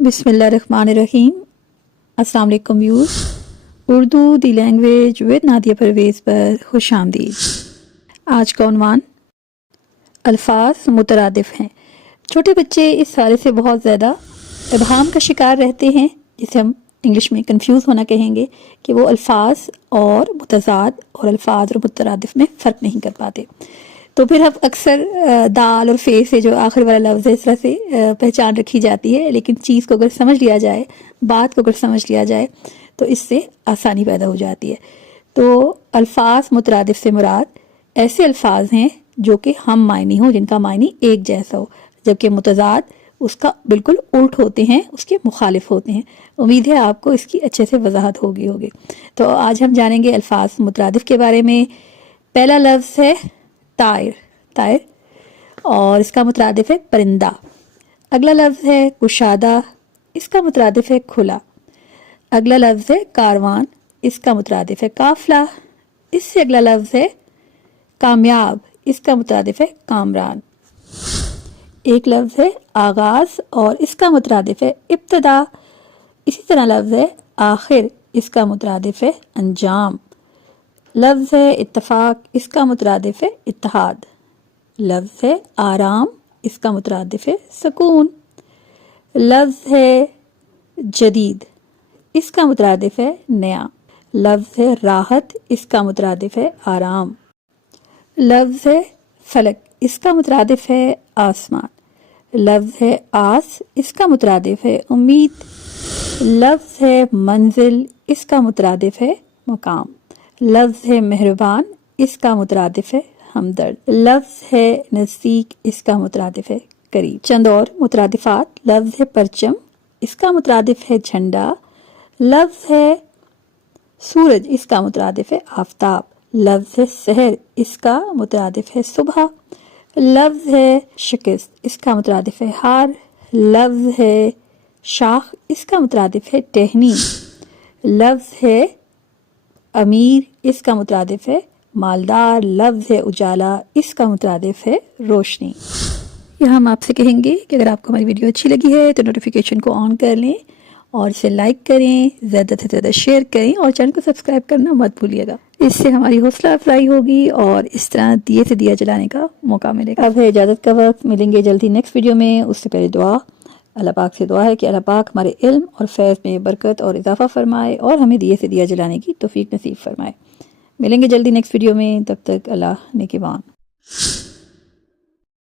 बिस्मिल्लाहिर्रहमानिर्रहीम। अस्सलाम वालेकुम viewers, Urdu the language with Nadia Parvez पर खुश आमदीद। आज का उन्वान अल्फाज मुतरादिफ हैं। छोटे बच्चे इस सारे से बहुत ज़्यादा इबहाम का शिकार रहते हैं, जिसे हम इंग्लिश में कंफ्यूज होना कहेंगे कि वो अल्फाज और मुतज़ाद और अल्फाज और मुतरादिफ में फ़र्क नहीं कर पाते। तो फिर हम अक्सर दाल और फे से जो आखिर वाला लफ्ज़ है, इस तरह से पहचान रखी जाती है। लेकिन चीज़ को अगर समझ लिया जाए, बात को अगर समझ लिया जाए, तो इससे आसानी पैदा हो जाती है। तो अल्फाज मुतरादिफ से मुराद ऐसे अल्फाज हैं जो कि हम मायनी हो, जिनका मायनी एक जैसा हो, जबकि मुतज़ाद उसका बिल्कुल उल्ट होते हैं, उसके मुखालिफ होते हैं। उम्मीद है आपको इसकी अच्छे से वजाहत होगी। तो आज हम जानेंगे अल्फाज मुतरादिफ के बारे में। पहला लफ्ज़ है तायर और इसका मुतरादिफ है परिंदा। अगला लफ्ज़ है कुशादा, इसका मुतरादिफ है खुला। अगला लफ्ज़ है कारवान, इसका मुतरादिफ है काफिला। इससे अगला लफ्ज़ है कामयाब, इसका मुतरादिफ है कामरान। एक लफ्ज़ है आगाज़ और इसका मुतरादिफ है इब्तिदा। इसी तरह लफ्ज़ है आखिर, इसका मुतरादिफ है अंजाम। लफ्ज़ है इत्तफाक, इसका मुतरादिफ है इत्तेहाद। लफ्ज़ है आराम, इसका मुतरादिफ है सुकून। लफ्ज़ है जदीद, इसका मुतरादिफ है नया। लफ्ज़ है राहत, इसका मुतरादिफ है आराम। लफ्ज़ है फलक, इसका मुतरादिफ है आसमान। लफ्ज़ है आस, इसका मुतरादिफ है उम्मीद। लफ्ज़ है मंजिल, इसका मुतरादिफ है मकाम। लफ्ज़ है मेहरबान, इसका मुतरादिफ है हमदर्द। लफ्ज़ है नज़दीक, इसका मुतरादिफ है करीब। चंद और मुतरादिफात। लफ्ज़ है परचम, इसका मुतरादिफ है झंडा। लफ्ज़ है सूरज, इसका मुतरादिफ है आफताब। लफ्ज़ है सहर, इसका मुतरादिफ है सुबह। लफ्ज़ है शिकस्त, इसका मुतरादिफ है हार। लफ्ज़ है शाख, इसका मुतरादिफ है टहनी। लफ्ज़ है अमीर, इसका मुतरादिफ है मालदार। लफ्ज़ है उजाला, इसका मुतरादिफ है रोशनी। यहाँ हम आपसे कहेंगे कि अगर आपको हमारी वीडियो अच्छी लगी है तो नोटिफिकेशन को ऑन कर लें और इसे लाइक करें, ज़्यादा से ज़्यादा शेयर करें और चैनल को सब्सक्राइब करना मत भूलिएगा। इससे हमारी हौसला अफजाई होगी और इस तरह दिए से दिया जलाने का मौका मिलेगा। अब है इजाज़त का वक्त, मिलेंगे जल्दी नेक्स्ट वीडियो में। उससे पहले दुआ, अल्लाह पाक से दुआ है कि अल्लाह पाक हमारे इल्म और फैज़ में बरकत और इजाफा फरमाए और हमें दिए से दिया जलाने की तौफीक नसीब फरमाए। मिलेंगे जल्दी नेक्स्ट वीडियो में, तब तक अल्लाह निगहबान।